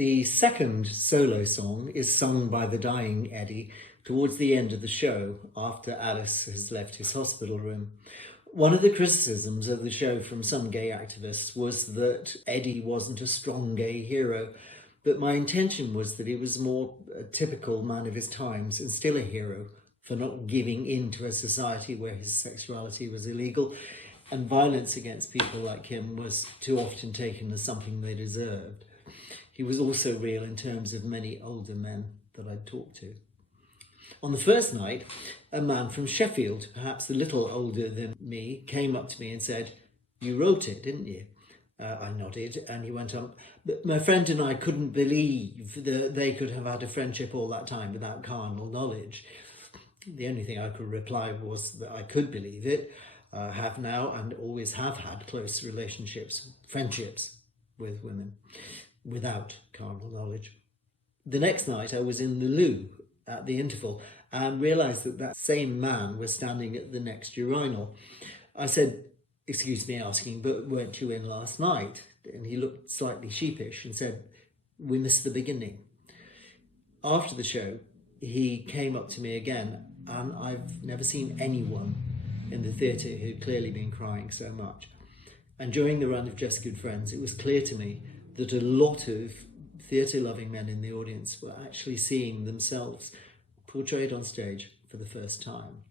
The second solo song is sung by the dying Eddy towards the end of the show, after Alice has left his hospital room. One of the criticisms of the show from some gay activists was that Eddy wasn't a strong gay hero, but my intention was that he was more a typical man of his times and still a hero for not giving in to a society where his sexuality was illegal, and violence against people like him was too often taken as something they deserved. He was also real in terms of many older men that I'd talked to. On the first night, a man from Sheffield, perhaps a little older than me, came up to me and said, "You wrote it, didn't you?" I nodded, and he went on, "But my friend and I couldn't believe that they could have had a friendship all that time without carnal knowledge." The only thing I could reply was that I could believe it, have now and always have had close relationships, friendships with women without carnal knowledge. The next night I was in the loo at the interval and realised that that same man was standing at the next urinal. I said, "Excuse me asking, but weren't you in last night?" And he looked slightly sheepish and said, "We missed the beginning." After the show, he came up to me again, and I've never seen anyone in the theatre who'd clearly been crying so much. And during the run of Just Good Friends, it was clear to me that a lot of theatre-loving men in the audience were actually seeing themselves portrayed on stage for the first time.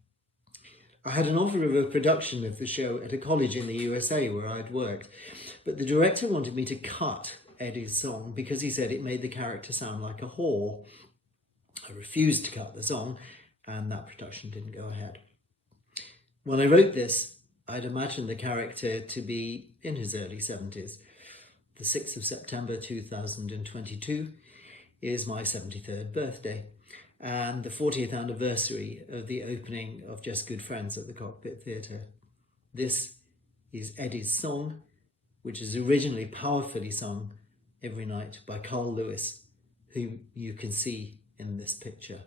I had an offer of a production of the show at a college in the USA where I'd worked, but the director wanted me to cut Eddy's song because he said it made the character sound like a whore. I refused to cut the song, and that production didn't go ahead. When I wrote this, I'd imagined the character to be in his early 70s. The 6th of September 2022 is my 73rd birthday and the 40th anniversary of the opening of Just Good Friends at the Cockpit Theatre. This is Eddy's song, which is originally powerfully sung every night by Carl Lewis, who you can see in this picture.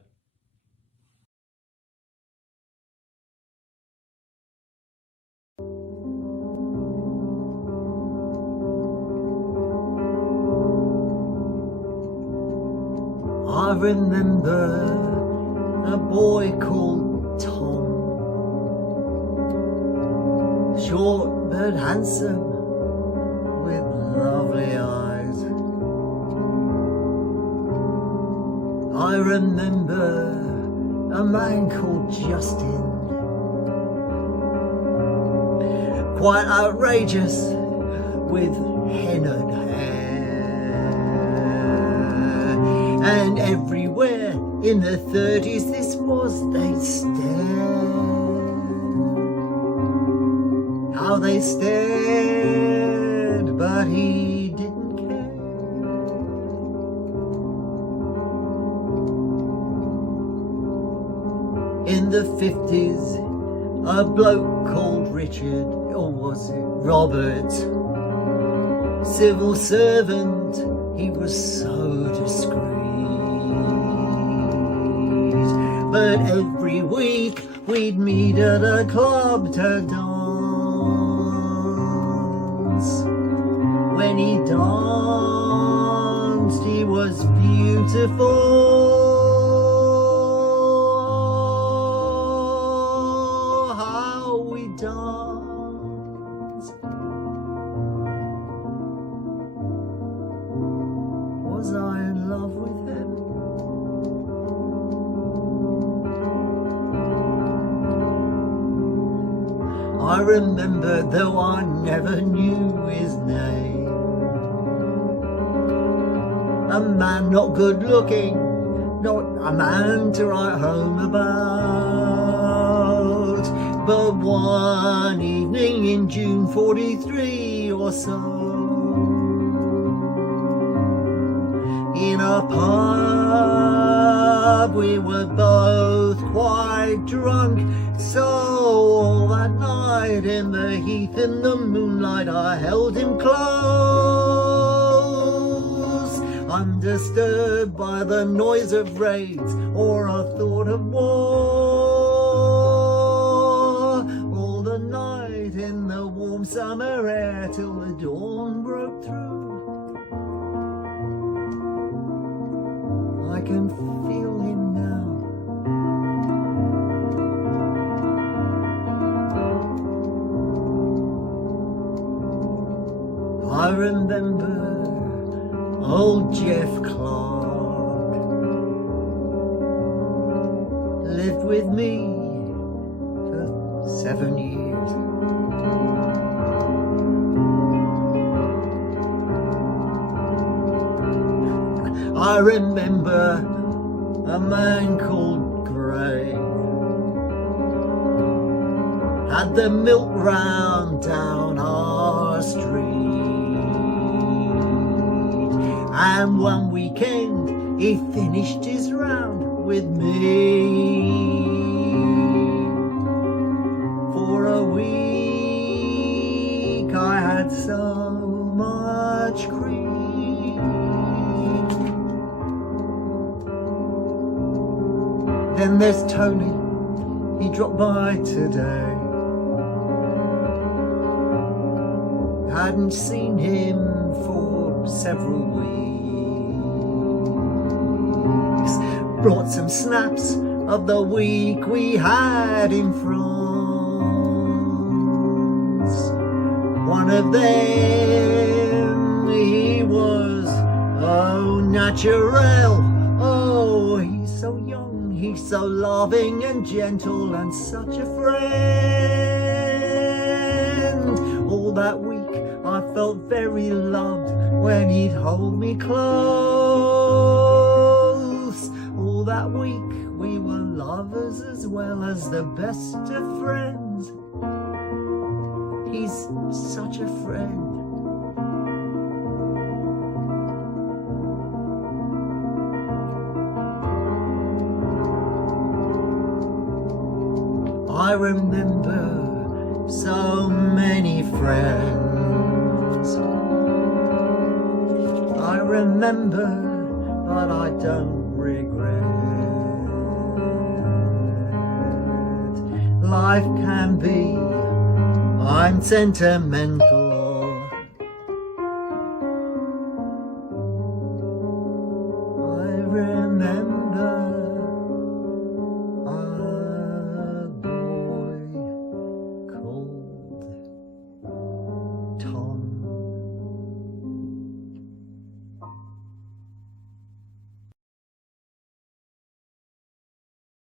I remember a boy called Tom, short but handsome, with lovely eyes. I remember a man called Justin, quite outrageous, with hennaed hair. And everywhere in the 30s this was, they stared. How they stared, but he didn't care. In the 50s, a bloke called Richard, or was it Robert, civil servant, he was so discreet. But every week we'd meet at a club to dance. When he danced, he was beautiful. How we danced. Was I in love with him? I remember, though I never knew his name, a man not good looking, not a man to write home about. But one evening in June 43 or so, in a pub we were both quite drunk, so all that night in the heath in the moonlight I held him close, undisturbed by the noise of raids or a thought of war. All the night in the warm summer air till the dawn broke through. can feel him now. I remember old Jeff Clark lived with me for 7 years. I remember a man called Gray had the milk round down our street, and one weekend he finished his round with me. For a week I had so much grief. Then there's Tony, he dropped by today. Hadn't seen him for several weeks. Brought some snaps of the week we had in France. One of them, he was au naturel. Oh, he's so young, he's so loving and gentle and such a friend. All that week I felt very loved when he'd hold me close. All that week we were lovers as well as the best of friends. He's such a friend. I remember so many friends. I remember, but I don't regret. Life can be, I'm sentimental.